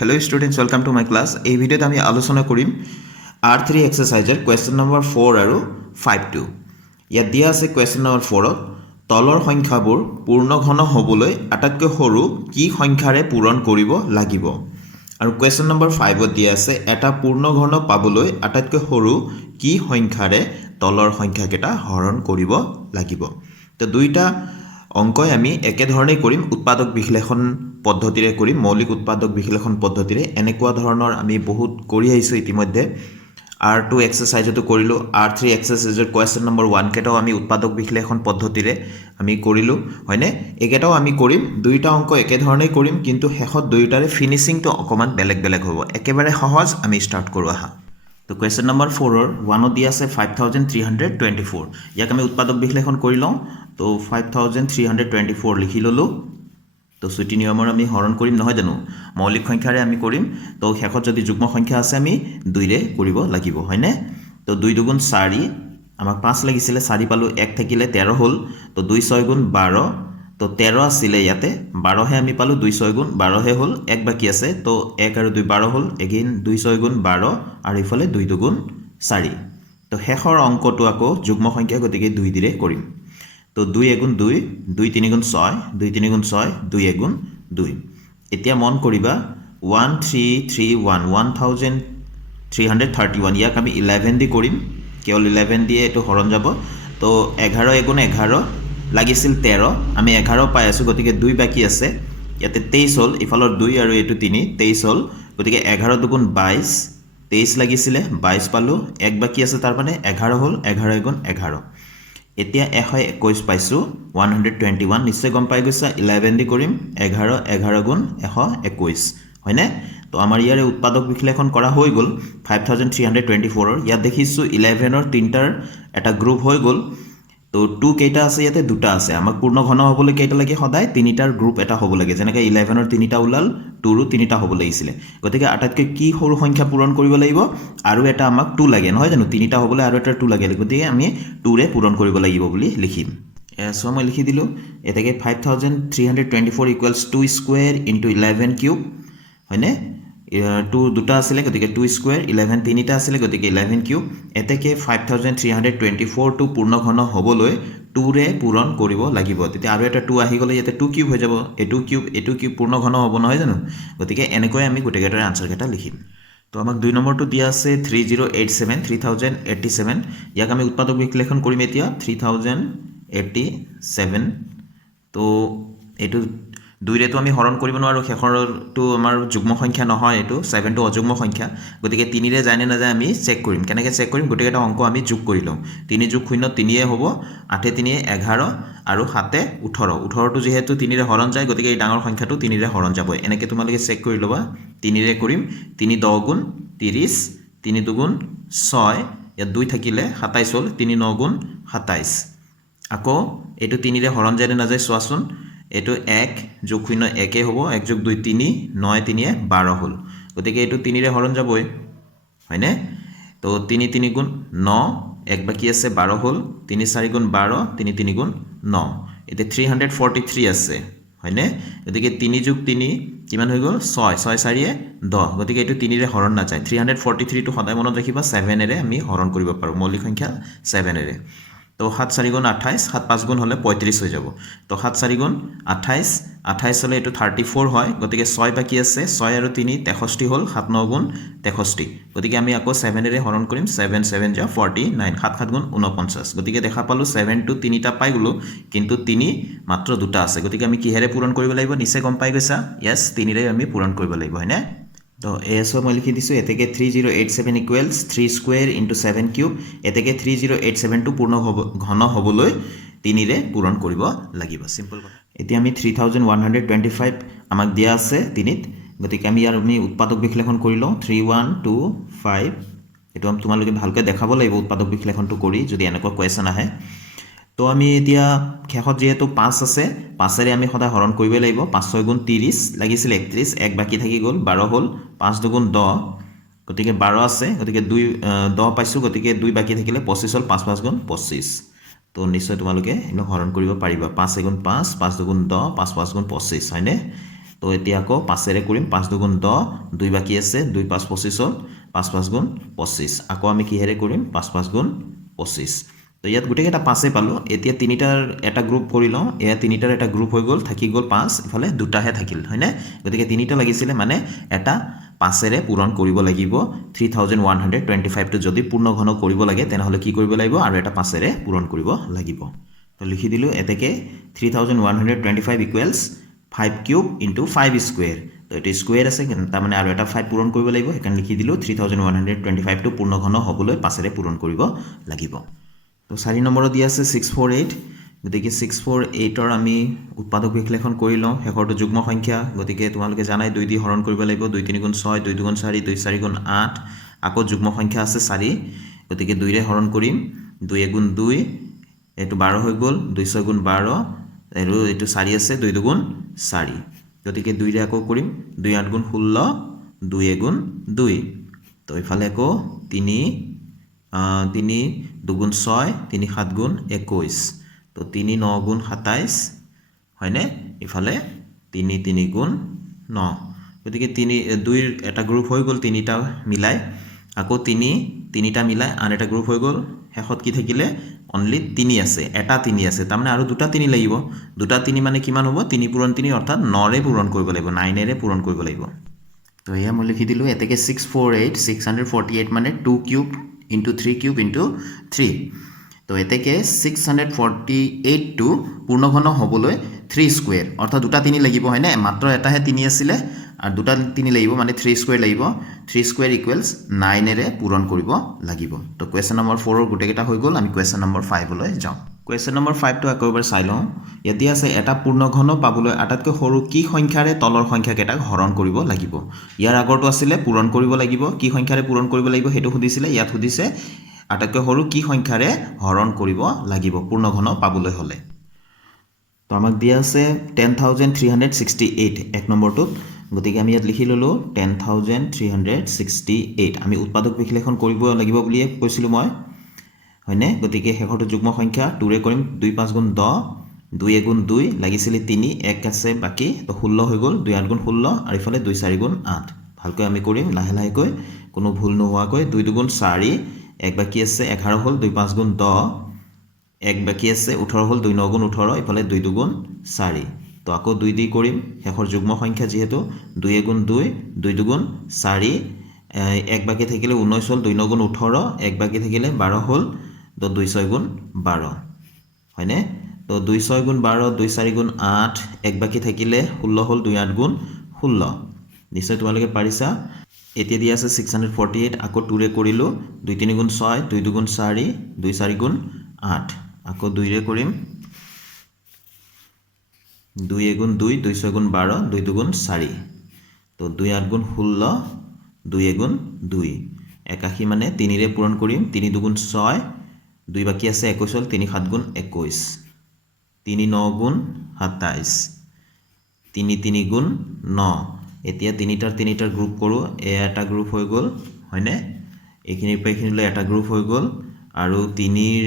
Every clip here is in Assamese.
Hello students, welcome to my class. এই ভিডিওতে আমি আলোচনা কৰিম R3 এক্সাৰসাইজৰ কোৱেশ্চন নম্বৰ 4 আৰু 5 ইয়াত দিয়া আছে কোৱেশ্চন নম্বৰ 4ত তলৰ সংখ্যাবোৰ পূৰ্ণঘন হ'বলৈ আটাইতকৈ সৰু কি সংখ্যাৰে পূৰণ কৰিব লাগিব আৰু কোৱেশ্চন নম্বৰ 5ত দিয়া আছে এটা পূৰ্ণঘন পাবলৈ আটাইতকৈ সৰু কি সংখ্যাৰে তলৰ সংখ্যাকেইটা হৰণ কৰিব লাগিব তো দুইটা অংকই আমি একে ধৰণে কৰিম উৎপাদক বিশ্লেষণ পদ্ধতিৰে কৰিম মৌলিক উৎপাদক বিশ্লেষণ পদ্ধতিৰে এনেকুৱা ধৰণৰ আমি বহুত কৰি আহিছো ইতিমধ্যে R2 এক্সাৰসাইজটো কৰিলো R3 এক্সাৰসাইজৰ কোৱেশ্চন নম্বৰ 1 কেটাও আমি উৎপাদক বিশ্লেষণ পদ্ধতিৰে আমি কৰিলো হয়নে একেটাও আমি কৰিম দুইটা অংক একে ধৰণে কৰিম কিন্তু শেষত দুইটাৰে ফিনিশিংটো অকমান বেলেগ বেলেগ হ'ব একেবাৰে সহজ আমি স্টাৰ্ট কৰো আহা তো কোৱেশ্চন নম্বৰ 4 ৰ 1 দি আছে 5324 ইয়াক আমি উৎপাদক বিশ্লেষণ কৰি লওঁ তো 5324 লিখি ললো তো ছুটি নিয়মৰ আমি হৰণ কৰিম নহয় জানো মৌলিক সংখ্যাৰে আমি কৰিম তো শেষত যদি যুগ্ম সংখ্যা আছে আমি 2 ৰে কৰিব লাগিব হয়নে তো 2 দুগুণ 4 আমাক 5 লাগিছিল 4 পালো 1 থাকিলে 13 হল তো 2 6 গুণ 12 তো 13 আছিল ইয়াতে 12 হে আমি পালো 2 6 গুণ 12 হে হল 1 বাকি আছে তো 1 আৰু 2 12 হল এগেইন 2 6 গুণ 12 আৰু ইফালে 2 দুগুণ 4 তো শেষৰ অংকটো আকৌ যুগ্ম সংখ্যা গতিকে 2 দিৰে কৰিম তো 2 এগুণ 2 2 3 গুণ 6 2 3 গুণ 6 2 এগুণ 2 এতিয়া মন কৰিবা 1331 1331 ইয়াক আমি 11 দি কৰিম কেৱল 11 দিয়ে এটো হৰণ যাব তো 11 এগুণ 11 লাগিছিল 13 আমি 11 পাই আছো গতিকে 2 বাকি আছে ইয়াতে 23 হল ইফালৰ 2 আৰু এটো 3 23 হল গতিকে 11 দুগুণ 22 23 লাগিছিল 22 পালো 1 বাকি আছে তাৰ মানে 11 হল 11 এগুণ 11 এতিয়া 121 পাইছো 121 নিশ্চয় গম পাই গৈছা 11 দি কৰিম 11 11 গুণ 121 হয়নে তো আমাৰ ইয়াৰে উৎপাদক বিশ্লেষণ কৰা হৈ গল 5324 ৰ ইয়াত দেখিছো 11 ৰ তিনটাৰ এটা গ্ৰুপ হৈ গল তো 2 কেইটা আছে ইয়াতে দুটা আছে আমাক পূৰ্ণ ঘন হ'বলৈ কেইটা লাগে সদায় তিনিটাৰ গ্ৰুপ এটা হ'ব লাগে যেনেকৈ 11 ৰ তিনিটা ওলাল 2 ৰ তিনিটা হ'ব লাগিছিল গতিকে আটাইতকৈ কি সৰু সংখ্যা পূৰণ কৰিব লাগিব আৰু এটা আমাক 2 লাগে নহয় জানো তিনিটা হ'বলৈ আৰু এটা 2 লাগে গতিকে আমি 2 ৰে পূৰণ কৰিব লাগিব বুলি লিখিম সো মই লিখি দিলো এতেকে 5324 ইকুৱেলছ 2 স্কয়াৰ ইনটু 11 কিউব হয়নে 2 দুটা আছিল গতিকে 2 স্কয়াৰ 11 তিনিটা আছিল গতিকে 11 কিউব এতেকে 5324 টু পূৰ্ণ ঘন হ'বলৈ 2 ৰে পূৰণ কৰিব লাগিব তেতিয়া আৰু এটা 2 আহি গলে ইয়াতে 2 কিউব হৈ যাব এটো কিউব পূৰ্ণ ঘন হ'ব নহয় জানো গতিকে এনেকৈ আমি গুটেকেটাৰ আনসাৰ কেটা লিখিম তো আমাক 2 নম্বৰটো দিয়া আছে 3087 ইয়াক আমি উৎপাদক বিশ্লেষণ কৰিম এতিয়া 3087 তো এটো 2 ৰে তো আমি হৰণ কৰিব নোৱাৰো শেষৰটো আমাৰ যুগ্ম সংখ্যা নহয় এটো 7 টো অযুগ্ম সংখ্যা গতিকে 3 ৰে জানে না যায় আমি চেক কৰিম কেনেকৈ চেক কৰিম গুটেকেটা অংক আমি যোগ কৰি লম 3 যোগ 0 3 এ হ'ব 8 3 11 আৰু 7 18 18 টো যেহেতু 3 ৰে হৰণ যায় গতিকে এই ডাঙৰ সংখ্যাটো 3 ৰে হৰণ যাব এনেকৈ তোমালোকে চেক কৰি লবা 3 ৰে কৰিম 3 10 গুণ 30 3 দুগুণ 6 ইয়াত 2 থাকিলে 27 হল 3 9 গুণ 27 আকৌ এটো 3 ৰে হৰণ যায় না যায় চোৱাচোন এটো 1 যোগ 0 1 এ হ'ব 1 যোগ 2 3 9 3 এ 12 হল গতিকে এটো 3 ৰে হৰণ যাবই হয়নে তো 3 3 গুণ 9 1 বাকি আছে 12 হল 3 4 গুণ 12 3 3 গুণ 9 এতে 343 আছে হয়নে গতিকে 3 যোগ 3 কিমান হৈ গল 6 6 4 এ 10 গতিকে এটো 3 ৰে হৰণ না যায় 343 টো সদায় মনত ৰাখিবা 7 এৰে আমি হৰণ কৰিব পাৰো মৌলিক সংখ্যা 7 এৰে তো 7 4 গুণ 28 7 5 গুণ হলে 35 হৈ যাব তো 7 4 গুণ 28 28 হলে এটো 34 হয় গতিকে 6 বাকি আছে 6 আৰু 3 63 হল 7 9 গুণ 63 গতিকে আমি আকৌ 7 এৰে হৰণ কৰিম 7 7 যা 49 7 7 গুণ 49 গতিকে দেখা পালো 7 টো 3টা পাই গলো কিন্তু 3 মাত্ৰ দুটা আছে গতিকে আমি কিহেৰে পূৰণ কৰিব লাগিব নিচে গম পাই গৈছা यस 3 ৰে আমি পূৰণ কৰিব লাগিব হয়নে তো এসো মই লিখি দিছো এতেকে 3087 ইকুৱেলছ 3 স্কয়াৰ ইনটু 7 কিউব এতেকে 3087 টো পূৰ্ণ ঘন হ'বলৈ 3 ৰে পূৰণ কৰিব লাগিব সিম্পল এতিয়া আমি 3125 আমাক দিয়া আছে 3ত গতিকে আমি ইয়াৰ আমি উৎপাদক বিশ্লেষণ কৰি লওঁ 3125 এটো তোমালোকে ভালকৈ দেখাব লাগিব উৎপাদক বিশ্লেষণটো কৰি যদি এনেকুৱা কোৱেশ্চন আহে তো আমি এতিয়া শেষত যেহেতু 5 আছে 5 ৰে আমি সদায় হৰণ কৰিব লাগিব 5 6 গুণ 30 লাগিছিল 31 এক বাকি থাকি গল 12 হল 5 দুগুণ 10 গতিকে 12 আছে গতিকে 2 10 পাইছো গতিকে 2 বাকি থাকিলে 25 হল 5 5 গুণ 25 তো নিশ্চয় তোমালোকে এনো হৰণ কৰিব পাৰিবা 5 গুণ 5 5 দুগুণ 10 5 5 গুণ 25 হয়নে তো এতিয়া আকৌ 5ৰে কৰিম 5 দুগুণ 10 2 বাকি আছে 2 5 25 হ'ল 5 5 গুণ 25 আকৌ আমি কিহেৰে কৰিম 5 5 গুণ 25 তো ইয়াত গোটেইকেইটা 5এ পালোঁ এতিয়া তিনিটাৰ এটা গ্ৰুপ কৰি লওঁ এয়া তিনিটাৰ এটা গ্ৰুপ হৈ গ'ল থাকি গ'ল 5 ইফালে দুটাহে থাকিল হয়নে গতিকে তিনিটা লাগিছিলে মানে এটা 5ৰে পূৰণ কৰিব লাগিব 3125 টো যদি পূৰ্ণ ঘন কৰিব লাগে তেনেহ'লে কি কৰিব লাগিব আৰু এটা 5ৰে পূৰণ কৰিব লাগিব তো লিখি দিলোঁ এতেকে 3125 ইকুৱেলছ 5 কিউব ইনটু 5 স্কুৱেৰ তো এটা স্কুৱেৰ আছে তাৰমানে আৰু এটা 5 পূৰণ কৰিব লাগিব সেইকাৰণে লিখি দিলোঁ 3125 টো পূৰ্ণ ঘন হ'বলৈ 5ৰে পূৰণ কৰিব লাগিব তো 4 নম্বৰত দিয়া আছে 648 গতিকে 648ৰ আমি উৎপাদক বিশ্লেষণ কৰি লওঁ শেষৰটো যুগ্ম সংখ্যা গতিকে তোমালোকে জানাই 2 দি হৰণ কৰিব লাগিব 2 3 গুণ 6 2 2 গুণ 4 2 4 গুণ 8 আকৌ যুগ্ম সংখ্যা আছে 4 গতিকে 2 ৰে হৰণ কৰিম 2 গুণ 2 এটো 12 হৈ গ'ল 2 6 গুণ 12 আৰু এটো 4 আছে 2 2 গুণ 4 গতিকে 2 ৰে আকৌ কৰিম 2 8 গুণ 16 2 গুণ 2 তো ইফালে আকৌ 3 2 গুণ 6 3 7 গুণ 21 তো 3 9 গুণ 27 হয়নে ইফালে 3 3 গুণ 9 গতিকে 2ৰ এটা গ্ৰুপ হৈ গ'ল তিনিটা মিলাই আকৌ 3টা মিলাই আন এটা গ্ৰুপ হৈ গ'ল শেষত কি থাকিলে অনলি 3 আছে এটা 3 আছে তাৰমানে আৰু দুটা 3 লাগিব দুটা 3 মানে কিমান হ'ব 3 পূৰণ 3 অৰ্থাৎ 9ৰে পূৰণ কৰিব লাগিব 9ৰে পূৰণ কৰিব লাগিব তো এয়া মই লিখি দিলোঁ এতেকে 648 মানে 2 কিউব ইনটু 3 কিউব ইনটু 3 তো এতেকে 648 টো পূৰ্ণঘন হ'বলৈ 3 স্কুৱেৰ অৰ্থাৎ দুটা 3 লাগিব হয়নে মাত্ৰ এটাহে 3 আছিলে আৰু দুটা 3 লাগিব মানে 3 স্কুৱেৰ লাগিব 3 স্কুৱেৰ ইকুৱেলছ 9ৰে পূৰণ কৰিব লাগিব তো কুৱেশ্যন নম্বৰ 4ৰ গোটেইকেইটা হৈ গ'ল আমি কুৱেশ্যন নম্বৰ 5 লৈ যাওঁ কুৱেশ্যন নম্বৰ 5 টো আকৌ এবাৰ চাই লওঁ ইয়াতে আছে এটা পূৰ্ণঘন পাবলৈ আটাইতকৈ সৰু কি সংখ্যাৰে তলৰ সংখ্যাকেইটাক হৰণ কৰিব লাগিব ইয়াৰ আগৰটো আছিলে পূৰণ কৰিব লাগিব কি সংখ্যাৰে পূৰণ কৰিব লাগিব সেইটো সুধিছিলে ইয়াত সুধিছে আটাইতকৈ সৰু কি সংখ্যাৰে হৰণ কৰিব লাগিব পূৰ্ণঘন পাবলৈ হ'লে তো আমাক দিয়া আছে 10368 এক নম্বৰটোত গতিকে আমি ইয়াত লিখি ললোঁ 10368 আমি উৎপাদক বিশ্লেষণ কৰিব লাগিব বুলিয়ে কৈছিলোঁ মই হয়নে গতিকে শেষৰটো যুগ্ম সংখ্যা 2ৰে কৰিম 2 5 গুণ 10 2 গুণ 2 লাগিছিলে 3 1 আছে বাকি তো 16 হৈ গ'ল 2 8 গুণ 16 আৰু ইফালে 2 4 গুণ 8 ভালকৈ আমি কৰিম লাহে লাহেকৈ কোনো ভুল নোহোৱাকৈ 2 2 গুণ 4 1 বাকি আছে 11 হ'ল 2 5 গুণ 10 1 বাকি আছে 18 হ'ল 2 9 গুণ 18 ইফালে 2 2 গুণ 4 তো আকৌ 2 দি কৰিম শেষৰ যুগ্ম সংখ্যা যেহেতু 2 গুণ 2 2 2 গুণ 4 1 বাকি থাকিলে 19 হ'ল 2 9 গুণ 18 1 বাকি থাকিলে 12 হ'ল তো 2 6 গুণ 12 হয়নে তো 2 6 গুণ 12 2 4 গুণ 8 1 বাকি থাকিলে 16 হ'ল 2 8 গুণ 16 নিশ্চয় তোমালোকে পাৰিছা এতিয়া দিয়া আছে 648 আকৌ 2ৰে কৰিলোঁ 2 3 গুণ 6 2 2 গুণ 4 2 4 গুণ 8 আকৌ 2ৰে কৰিম 2 গুণ 2 2 6 গুণ 12 2 2 গুণ 4 তো 2 8 গুণ 16 2 গুণ 2 81 মানে 3ৰে পূৰণ কৰিম 3 2 গুণ 6 2 বাকি আছে 21 হ'ল 3 7 গুণ 21 3 9 গুণ 27 3 3 গুণ 9 এতিয়া তিনিটাৰ গ্ৰুপ কৰোঁ এটা গ্ৰুপ হৈ গ'ল হয়নে এইখিনিৰ পৰা এইখিনিলৈ এটা গ্ৰুপ হৈ গ'ল আৰু 3ৰ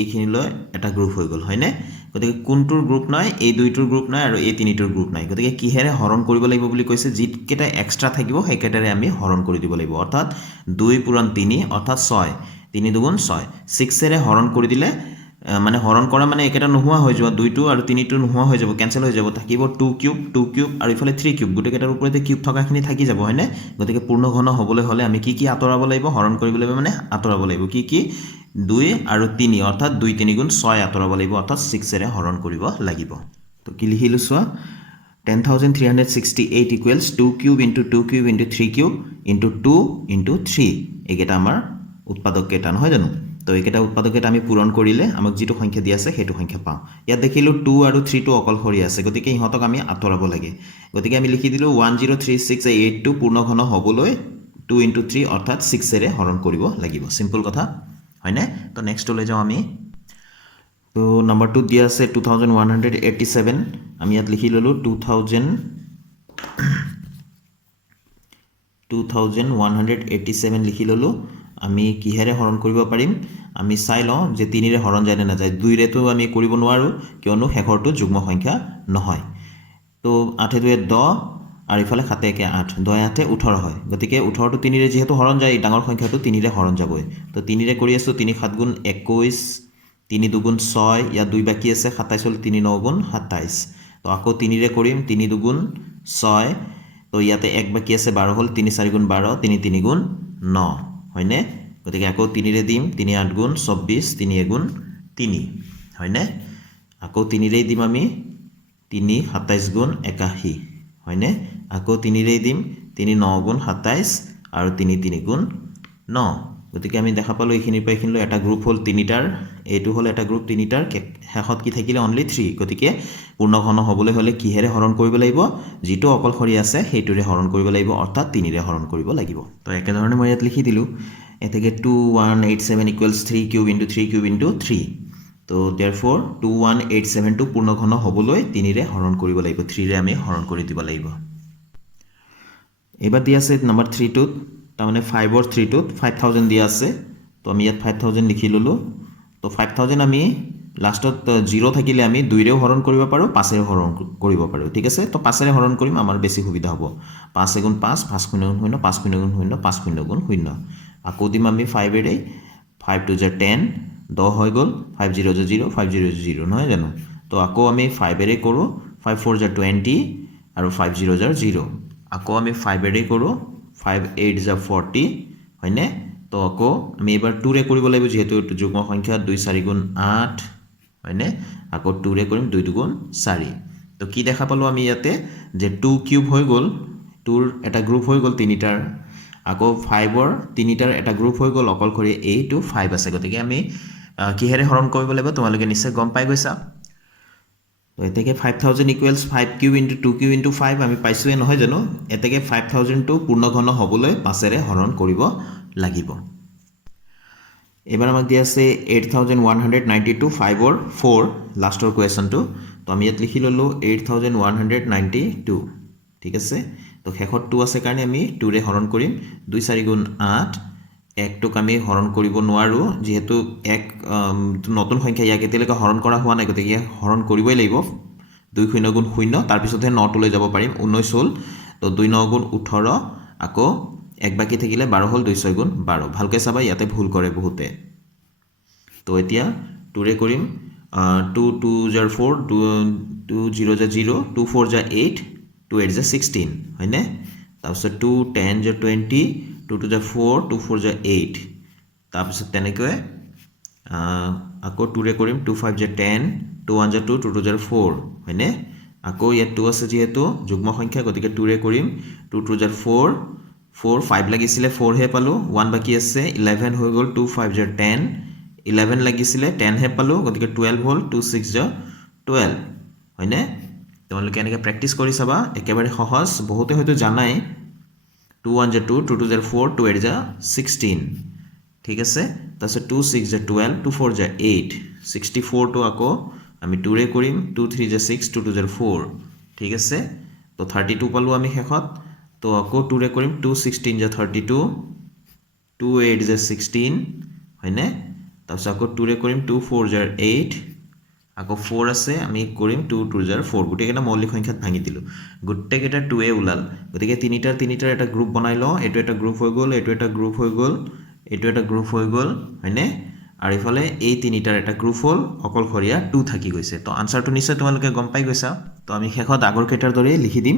এইখিনিলৈ এটা গ্ৰুপ হৈ গ'ল হয়নে গতিকে কোনটোৰ গ্ৰুপ নাই এই দুইটোৰ গ্ৰুপ নাই আৰু এই তিনিটোৰ গ্ৰুপ নাই গতিকে কিহেৰে হৰণ কৰিব লাগিব বুলি কৈছে যিকেইটা এক্সট্ৰা থাকিব সেইকেইটাৰে আমি হৰণ কৰি দিব লাগিব অৰ্থাৎ 2 পূৰণ 3 অৰ্থাৎ 6 3 2 গুণ 6 6ৰে হৰণ কৰি দিলে মানে হৰণ কৰা মানে একেটা নোহোৱা হৈ যাব 2টো আৰু 3টো নোহোৱা হৈ যাব কেনসেল হৈ যাব থাকিব 2 কিউব আৰু ইফালে 3 কিউব গোটেইকেইটাৰ ওপৰতে কিউব থকাখিনি থাকি যাব হয়নে গতিকে পূৰ্ণ ঘন হ'বলৈ হ'লে আমি কি আঁতৰাব লাগিব হৰণ কৰিব লাগিব মানে আঁতৰাব লাগিব কি 2 আৰু 3 অৰ্থাৎ 2 3 গুণ 6 আঁতৰাব লাগিব অৰ্থাৎ 6ৰে হৰণ কৰিব লাগিব তো কি লিখিলোঁ চোৱা 10368 equals 2 cube into 2 cube into 3 cube into 2 into 3 এইকেইটা আমাৰ উৎপাদক কেইটা নহয় জানো তো এইকেইটা উৎপাদক কেইটা আমি পূৰণ কৰিলে আমাক যিটো সংখ্যা দিয়া আছে সেইটো সংখ্যা পাওঁ ইয়াত দেখিলোঁ 2 আৰু 3 টো অকলশৰীয়া আছে গতিকে ইহঁতক আমি আঁতৰাব লাগে গতিকে আমি লিখি দিলোঁ 10368 টো পূৰ্ণ ঘন হ'বলৈ 2 ইনটু 3 অৰ্থাৎ 6ৰে হৰণ কৰিব লাগিব সিম্পল কথা হয়নে তো নেক্সটলৈ যাওঁ আমি তো নম্বৰ 2 দিয়া আছে 2187 আমি ইয়াত লিখি ললোঁ 2187 লিখি ললোঁ আমি কিহেৰে হৰণ কৰিব পাৰিম আমি চাই লওঁ যে 3ৰে হৰণ যায় নে নাযায় 2ৰেতো আমি কৰিব নোৱাৰোঁ কিয়নো শেষৰটো যুগ্ম সংখ্যা নহয় তো 8 2 10 আৰু ইফালে 7 1 8 10 8 18 হয় গতিকে 18 টো 3 ৰে যেহেতু হৰণ যায় এই ডাঙৰ সংখ্যাটো 3 ৰে হৰণ যাবই তো 3 ৰে কৰি আছো 3 7 গুণ 21 3 2 গুণ 6 ইয়াত 2 বাকি আছে 27 হল 3 9 গুণ 27 তো আকৌ 3 ৰে কৰিম 3 2 গুণ 6 তো ইয়াতে 1 বাকি আছে 12 হল 3 4 গুণ 12 3 3 গুণ 9 হয়নে গতিকে আকৌ 3 ৰে দিম 3 8 গুণ 24 3 1 গুণ 3 হয়নে আকৌ 3 ৰে দিম আমি 3 27 গুণ 81 হয়নে আকৌ 3 ৰে দিম 3 9 গুণ 27 আৰু 3 3 গুণ 9 গতিকে আমি দেখা পালো এইখিনিৰ পৰা এইখিনিলৈ এটা গ্ৰুপ হল 3টাৰ এইটো হল এটা গ্ৰুপ 3টাৰ শেষত কি থাকিলে অনলি 3 গতিকে পূৰ্ণঘন হ'বলৈ হলে কিহেৰে হৰণ কৰিব লাগিব যিটো অকলখৰি আছে সেইটোৰে হৰণ কৰিব লাগিব অৰ্থাৎ 3 ৰে হৰণ কৰিব লাগিব তো একে ধৰণে মই ইয়াত লিখি দিলো এতেকে 2187 equals 3 cube into 3 cube into 3 তো therefore 2187 টো পূৰ্ণঘন হ'বলৈ 3 ৰে হৰণ কৰিব লাগিব 3 ৰে আমি হৰণ কৰি দিব লাগিব এবাৰ দিয়া আছে নম্বৰ 3 টোত তাৰমানে 5 ৰ 3 টোত 5000 দিয়া আছে তো আমি ইয়াত 5000 লিখি ললো তো 5000 আমি লাষ্টত 0 থাকিলে আমি 2 ৰেও হৰণ কৰিব পাৰো 5 ৰে হৰণ কৰিব পাৰো ঠিক আছে তো 5 ৰে হৰণ কৰিম আমাৰ বেছি সুবিধা হ'ব 5 গুণ 5 5 গুণ 0 5 গুণ 0 5 গুণ 0 আকৌ দিম আমি 5 ৰে 5 2 10 10 হৈ গল 5 0 0 5 0 0 নহয় জানো তো আকৌ আমি 5 ৰে কৰো 5 4 20 আৰু 5 0 0 আকৌ আমি 5 ৰে কৰো 5 8 40 হয়নে তো আকৌ আমি এবাৰ 2 ৰে কৰিব লাগিব যেহেতু যুগ্ম সংখ্যা 2 4 গুণ 8 হয়নে আকৌ 2 ৰে কৰিম 2 2 গুণ 4 তো কি দেখা পালো আমি ইয়াতে যে 2 কিউব হৈ গল 2 ৰ এটা গ্ৰুপ হৈ গল 3টাৰ আকৌ 5 ৰ 3টাৰ এটা গ্ৰুপ হৈ গল অকলখৰি এইটো 5 আছে গতিকে আমি কিহেৰে হৰণ কৰিব লাগিব তোমালোকে নিশ্চয় গম পাই গৈছা তো এতেকে 5000 equals 5 cube into 2 cube into 5 আমি পাইছোৱে নহয় জানো এতেকে 5000 টো পূৰ্ণঘন হ'বলৈ 5 ৰে হৰণ কৰিব লাগিব এবাৰ আমাক দিয়া আছে 8192 5 ৰ 4 লাষ্টৰ কোৱেশ্চনটো তো আমি ইয়াত লিখি ললো 8192 ঠিক আছে তো শেষত 2 আছে কাৰণে আমি 2 ৰে হৰণ কৰিম 2 4 গুণ 8 একটোক আমি হৰণ কৰিব নোৱাৰো যেহেতু এক নতুন সংখ্যা ইয়াক এতিয়ালৈকে হৰণ কৰা হোৱা নাই গতিকে হৰণ কৰিবই লাগিব 2 0 গুণ 0 তাৰ পিছতহে 9 টোলৈ যাব পাৰিম 19 হল তো 2 9 গুণ 18 আকৌ এক বাকি থাকিলে 12 হল 2 6 গুণ 12 ভালকৈ চাবা ইয়াতে ভুল কৰে বহুতে তো এতিয়া 2 ৰে কৰিম 2 2 4 2 0 0 2 4 8 2 8 16 হয়নে তাৰপিছত 2 10 20 2 2 4 2 4 8 তাৰপিছত তেনেকৈ আকৌ 2 ৰে কৰিম 2 5 10 2 1 2 2 2 4 হয়নে আকৌ ইয়াত 2 আছে যেহেতু যুগ্ম সংখ্যা গতিকে 2 ৰে কৰিম 2 2 4 4 5 লাগিছিলে 4 হে পালো 1 বাকি আছে 11 হৈ গল 2 5 10 11 লাগিছিলে 10 হে পালো গতিকে 12 হল 2 6 12 হয়নে তোমালোকে এনেকৈ প্ৰেক্টিছ কৰি চাবা একেবাৰে সহজ বহুতে হয়তো জানাই 2 1 2 2 2 4 2 8 16 ঠিক আছে তাৰপিছত 2 6 12 2 4 8 64 টো আকৌ আমি 2 ৰে কৰিম 2 3 6 2 2 4 ঠিক আছে তো 32 পালো আমি শেষত তো আকৌ 2 ৰে কৰিম 2 16 32 2 8 16 হয়নে তাৰপিছত আকৌ 2 ৰে কৰিম 2 4 8 আকৌ 4 আছে আমি কৰিম 2 2 4 গোটেইকেইটা মৌলিক সংখ্যাত ভাঙি দিলো গোটেইকেইটা 2 এ ওলাল গতিকে তিনিটাৰ এটা গ্ৰুপ বনাই লওঁ এইটো এটা গ্ৰুপ হৈ গল এইটো এটা গ্ৰুপ হৈ গল এইটো এটা গ্ৰুপ হৈ গল হয়নে আৰু ইফালে এই তিনিটাৰ এটা গ্ৰুপ হল অকলখৰিয়া 2 থাকি গৈছে তো আনসাৰটো নিশ্চয় তোমালোকে গম পাই গৈছা তো আমি শেষত আগৰ কেইটাৰ দৰে লিখি দিম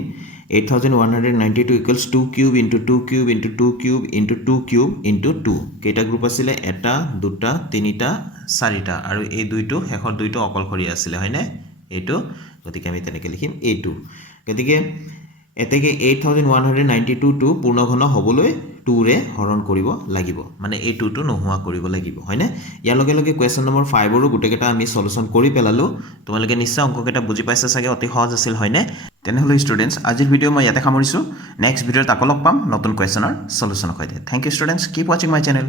8192 equals 2 cube into 2 cube into 2 cube into 2 cube into 2 কেইটা গ্ৰুপ আছিলে এটা দুটা তিনিটা চাৰিটা আৰু এই দুইটো শেষৰ দুইটো অকলখৰিয়া আছিলে হয়নে এইটো গতিকে আমি তেনেকৈ লিখিম এইটো গতিকে এতেকে 8192 টো পূৰ্ণঘন হ'বলৈ 2 ৰে হৰণ কৰিব লাগিব মানে এই 2 টো নোহোৱা কৰিব লাগিব হয়নে ইয়াৰ লগে লগে কোৱেশ্চন নম্বৰ 5 ৰো গুটেকেটা আমি সলিউশন কৰি পেলালো তোমালোকে নিশ্চয় অংককেটা বুজি পাইছা চাগে অতি সহজ আছিল হয়নে তেনেহলে ষ্টুডেন্টস আজিৰ ভিডিও মই ইয়াতে সামৰিছো নেক্সট ভিডিওত আকৌ লগ পাম নতুন কোৱেশ্চনৰ সলিউশনৰ সৈতে thank you students keep watching my channel